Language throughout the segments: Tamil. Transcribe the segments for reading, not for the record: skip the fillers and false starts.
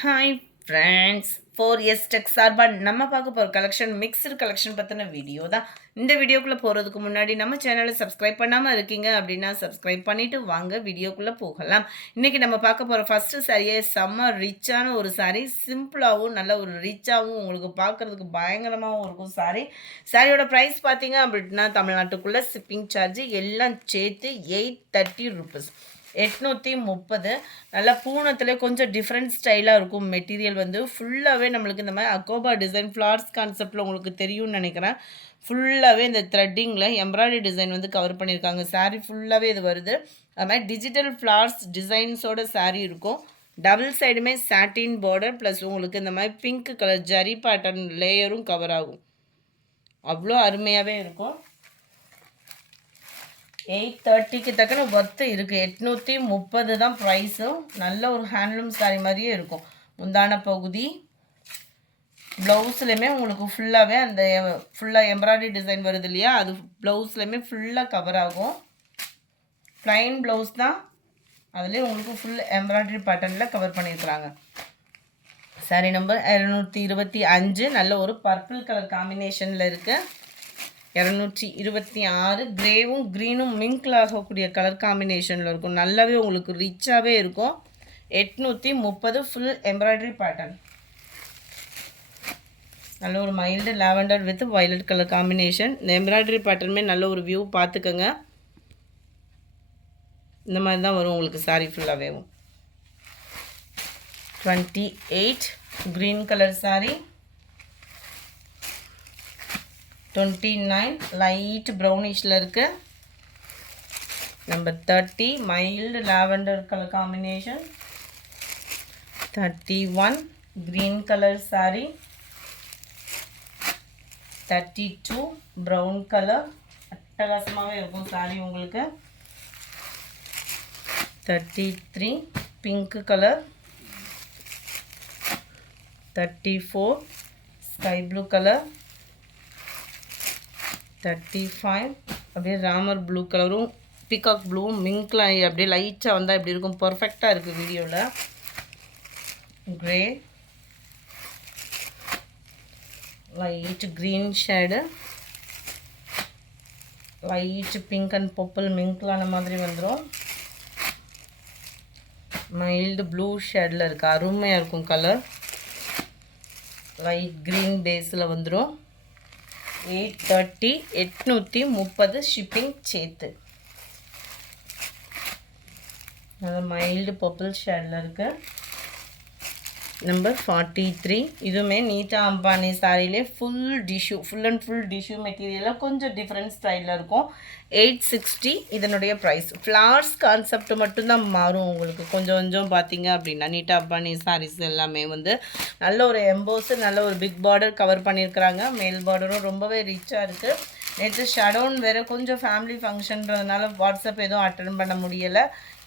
ஹாய் ஃப்ரெண்ட்ஸ், 4S டெக் சார்பாக நம்ம பார்க்க போகிற கலெக்ஷன் மிக்சடு கலெக்ஷன் பற்றின வீடியோ தான். இந்த வீடியோக்குள்ளே போகிறதுக்கு முன்னாடி நம்ம சேனலை சப்ஸ்கிரைப் பண்ணாமல் இருக்கீங்க அப்படின்னா சப்ஸ்கிரைப் பண்ணிவிட்டு வாங்க வீடியோக்குள்ளே போகலாம். இன்றைக்கி நம்ம பார்க்க போகிற ஃபஸ்ட்டு சாரியே செம்ம ரிச்சான ஒரு சாரீ. சிம்பிளாகவும் நல்ல ஒரு ரிச்சாகவும் உங்களுக்கு பார்க்குறதுக்கு பயங்கரமாகவும் இருக்கும் சாரியோட ப்ரைஸ் பார்த்தீங்க அப்படின்னா தமிழ்நாட்டுக்குள்ளே ஷிப்பிங் சார்ஜ் எல்லாம் சேர்த்து 830 rupees. 830. நல்லா பூனத்தில் கொஞ்சம் டிஃப்ரெண்ட் ஸ்டைலாக இருக்கும். மெட்டீரியல் வந்து ஃபுல்லாகவே நம்மளுக்கு இந்த மாதிரி அக்கோபா டிசைன் ஃப்ளார்ஸ் கான்செப்டில் உங்களுக்கு தெரியும்னு நினைக்கிறேன். ஃபுல்லாகவே இந்த த்ரெட்டிங்கில் எம்ப்ராய்டரி டிசைன் வந்து கவர் பண்ணியிருக்காங்க. சாரீ ஃபுல்லாகவே இது வருது. அது மாதிரி டிஜிட்டல் ஃப்ளார்ஸ் டிசைன்ஸோட சாரீ இருக்கும். டபுள் சைடுமே சாட்டின் பார்டர் ப்ளஸ் உங்களுக்கு இந்த மாதிரி பிங்க் கலர் ஜரி பேட்டர்ன் லேயரும் கவர் ஆகும். அவ்வளோ அருமையாகவே இருக்கும். 830க்கு தக்கன ஒர்த்து இருக்குது. 830 தான் ப்ரைஸும். நல்ல ஒரு ஹேண்ட்லூம் சாரீ மாதிரியே இருக்கும். முந்தான பகுதி ப்ளவுஸ்லையுமே உங்களுக்கு ஃபுல்லாகவே அந்த ஃபுல்லாக எம்ப்ராய்டரி டிசைன் வருது இல்லையா, அது ப்ளவுஸ்லையுமே ஃபுல்லாக கவர் ஆகும். ப்ளைன் ப்ளவுஸ் தான், அதுலேயே உங்களுக்கு ஃபுல் எம்ப்ராய்டரி பேட்டர்னில் கவர் பண்ணியிருக்கிறாங்க. சாரீ நம்பர் 225. நல்ல ஒரு பர்பிள் கலர் காம்பினேஷனில் இருக்குது. 226. கிரேவும் க்ரீனும் மிங்கிள் ஆகக்கூடிய கலர் காம்பினேஷனில் இருக்கும். நல்லாவே உங்களுக்கு ரிச்சாகவே இருக்கும். 830 ஃபுல் எம்ப்ராய்டரி பேட்டர்ன். நல்ல ஒரு mild lavender with violet colour combination. இந்த எம்ப்ராய்டரி பேட்டர்னுமே நல்ல ஒரு வியூ பார்த்துக்கோங்க. இந்த மாதிரி தான் வரும் உங்களுக்கு சாரீ ஃபுல்லாகவே. 28 க்ரீன் கலர் சாரீ. 29 லைட் ப்ரௌனிஷில் இருக்குது. Number 30 mild lavender colour combination. 31 green colour sari. 32 brown colour. அட்டகாசமாகவே இருக்கும் சாரீ உங்களுக்கு. 33 pink colour. 34 sky blue colour. 35 அப்படியே ராமர் ப்ளூ கலரும் பீகாக் ப்ளூவும் மிங்க்லாம் அப்படியே லைட்டாக வந்தால் எப்படி இருக்கும், பர்ஃபெக்டாக இருக்குது வீடியோவில். Grey light green shade. Light pink and purple மிங்க்லான மாதிரி வந்துடும். மைல்டு ப்ளூ ஷேடில் இருக்குது. அருமையாக இருக்கும் கலர். லைட் க்ரீன் பேஸில் வந்துடும். 830 830 ஷிப்பிங் சேர்த்து. நல்ல மைல்டு பர்பிள் ஷேடில் இருக்குது. நம்பர் 43. இதுவுமே நீட்டா அம்பானி சாரிலே ஃபுல் அண்ட் ஃபுல் டிஷ்யூ மெட்டீரியலில் கொஞ்சம் டிஃப்ரெண்ட் ஸ்டைலில் இருக்கும். 860 இதனுடைய ப்ரைஸ். ஃப்ளார்ஸ் கான்செப்ட் மட்டும்தான் மாறும் உங்களுக்கு. கொஞ்சம் பார்த்தீங்க அப்படின்னா நீட்டா அம்பானி சாரீஸ் எல்லாமே வந்து நல்ல ஒரு எம்போஸு, நல்ல ஒரு பிக் பார்டர் கவர் பண்ணியிருக்கிறாங்க. மேல் பார்டரும் ரொம்பவே ரிச்சாக இருக்குது. நேற்று ஷடவுன் வேறு, கொஞ்சம் ஃபேமிலி ஃபங்க்ஷன்றதுனால வாட்ஸ்அப் எதுவும் அட்டன் பண்ண முடியலை.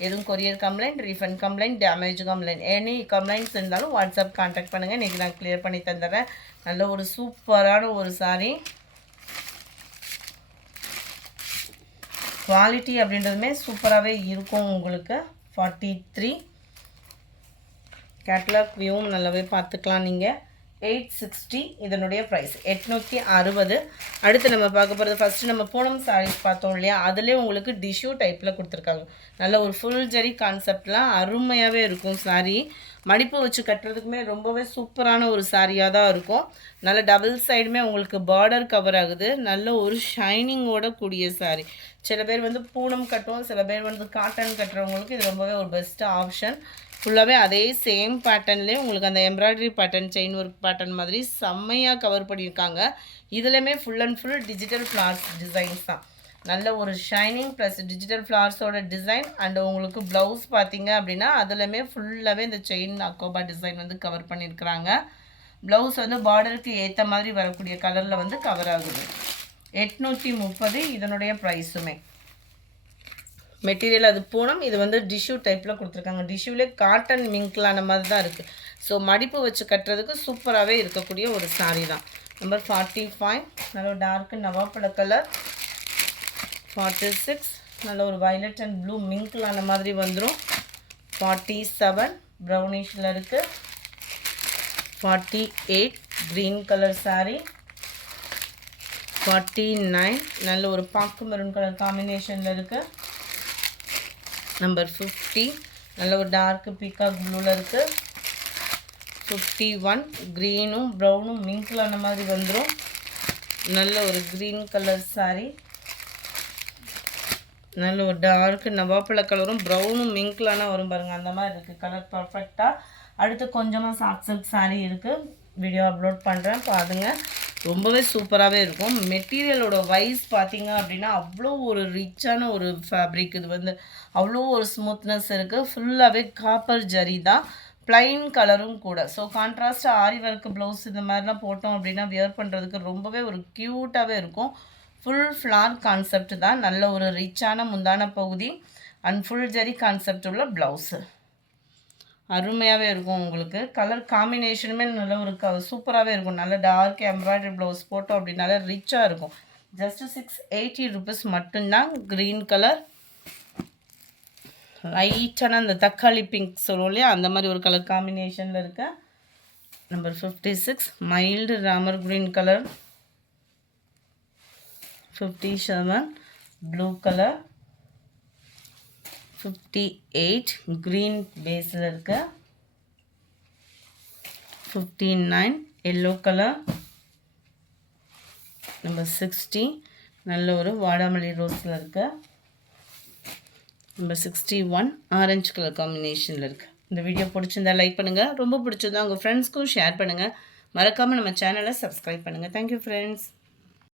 எதுவும் courier complaint, refund complaint, damage complaint, any complaints இருந்தாலும் வாட்ஸ்அப் கான்டாக்ட் பண்ணுங்கள். இன்றைக்கி நான் கிளியர் பண்ணி தந்துடுறேன். நல்ல ஒரு சூப்பரான ஒரு சாரீ. குவாலிட்டி அப்படின்றதுமே சூப்பராகவே இருக்கும் உங்களுக்கு. 43 கேட்லாக் வியூவும் நல்லாவே பார்த்துக்கலாம் நீங்கள். 860 இதனுடைய ப்ரைஸ். 860. அடுத்து நம்ம பார்க்க போகிறது, ஃபஸ்ட்டு நம்ம பூனம் சாரீஸ் பார்த்தோம் இல்லையா, அதிலே உங்களுக்கு டிஷ்யூ டைப்பில் கொடுத்துருக்காங்க. நல்ல ஒரு ஃபுல் ஜரி கான்செப்ட்லாம் அருமையாகவே இருக்கும் சாரீ. மடிப்பு வச்சு கட்டுறதுக்குமே ரொம்பவே சூப்பரான ஒரு சாரியாக தான் இருக்கும். நல்ல டபுள் சைடுமே உங்களுக்கு பார்டர் கவர் ஆகுது. நல்ல ஒரு ஷைனிங்கோட கூடிய சாரீ. சில பேர் வந்து பூனம் கட்டுவோம், சில பேர் வந்து காட்டன் கட்டுறவங்களுக்கு இது ரொம்பவே ஒரு பெஸ்ட்டு ஆப்ஷன். ஃபுல்லாகவே அதே சேம் பேட்டர்ன்லேயே உங்களுக்கு அந்த embroidery pattern, chain work pattern மாதிரி செம்மையாக கவர் பண்ணியிருக்காங்க. இதுலையுமே full and full digital florals designs தான். நல்ல ஒரு ஷைனிங் ப்ளஸ் டிஜிட்டல் ஃப்ளார்ஸோட டிசைன். அண்ட் உங்களுக்கு ப்ளவுஸ் பார்த்தீங்க அப்படின்னா அதுலையுமே ஃபுல்லாகவே இந்த செயின் அக்கோபா டிசைன் வந்து கவர் பண்ணியிருக்கிறாங்க. ப்ளவுஸ் வந்து பார்டருக்கு ஏற்ற மாதிரி வரக்கூடிய கலரில் வந்து கவர் ஆகுது. 830 இதனுடைய ப்ரைஸுமே. மெட்டீரியல் அது பூனம். இது வந்து டிஷ்யூ டைப்பில் கொடுத்துருக்காங்க. டிஷ்யூலே காட்டன் மிங்க்லான மாதிரி தான் இருக்குது. ஸோ மடிப்பு வச்சு கட்டுறதுக்கு சூப்பராகவே இருக்கக்கூடிய ஒரு சாரீ தான். நம்பர் 45 நல்ல டார்க்கு நவாப்பழ கலர். 46 நல்ல ஒரு வயலட் அண்ட் ப்ளூ மிங்க்லான மாதிரி வந்துடும். 47 ப்ரௌனிஷில் இருக்குது. 48 green color saree. 49 நல்ல ஒரு பாக்கு மெரூன் கலர் காம்பினேஷன்ல இருக்கு. நம்பர் 50 நல்ல ஒரு டார்க் பீகாக் ப்ளூல இருக்கு. 51 கிரீனும் ப்ரௌனும் மிங்க்லான மாதிரி வந்துரும். நல்ல ஒரு கிரீன் கலர் saree. நல்ல ஒரு டார்க் நவாப்பழ கலரும் ப்ரௌனும் மிங்க்லான வரும் பாருங்க, அந்த மாதிரி இருக்கு கலர் பர்ஃபெக்ட்டா. அடுத்து கொஞ்சமாக சாஃப்ட் சில்க் saree இருக்கு, வீடியோ அப்லோட் பண்ணுறேன் பாருங்க. ரொம்பவே சூப்பராகவே இருக்கும். மெட்டீரியலோட வைஸ் பார்த்தீங்க அப்படின்னா அவ்வளோ ஒரு ரிச்சான ஒரு ஃபேப்ரிக். இது வந்து அவ்வளோ ஒரு ஸ்மூத்னஸ் இருக்குது. ஃபுல்லாகவே காப்பர் ஜரி தான், ப்ளைன் கலரும் கூட. ஸோ கான்ட்ராஸ்ட்டாக ஆரி ஒர்க் ப்ளவுஸ் இந்த மாதிரிலாம் போட்டோம் அப்படின்னா வியர் பண்ணுறதுக்கு ரொம்பவே ஒரு க்யூட்டாகவே இருக்கும். ஃபுல் ஃப்ளார் கான்செப்ட் தான். நல்ல ஒரு ரிச்சான முந்தான பகுதி அண்ட் ஃபுல் ஜரி கான்செப்ட் உள்ள ப்ளவுஸு அருமையாகவே இருக்கும். உங்களுக்கு கலர் காம்பினேஷனுமே நல்ல ஒரு சூப்பராகவே இருக்கும். நல்ல டார்க் எம்ப்ராய்டரி ப்ளவுஸ் போட்டோம் அப்படின்னால ரிச்சாக இருக்கும். ஜஸ்ட்டு 680 ருபீஸ் மட்டும்தான். க்ரீன் கலர் லைட்டான அந்த தக்காளி பிங்க் சொல்லுவோம் இல்லையா, அந்த மாதிரி ஒரு கலர் காம்பினேஷனில் இருக்க. Number 56 mild Ramar green colour. 57 blue colour. 58 green பேஸில் இருக்க. 59 yellow கலர். நம்பர் 60 நல்ல ஒரு வாடாமல்லி ரோஸில் இருக்க. நம்பர் 61 ஆரஞ்சு கலர் காம்பினேஷனில் இருக்கு. இந்த வீடியோ பிடிச்சிருந்தா லைக் பண்ணுங்கள், ரொம்ப பிடிச்சிருந்தா உங்கள் ஃப்ரெண்ட்ஸ்க்கும் ஷேர் பண்ணுங்கள். மறக்காமல் நம்ம சேனலை சப்ஸ்கிரைப் பண்ணுங்கள். Thank you friends.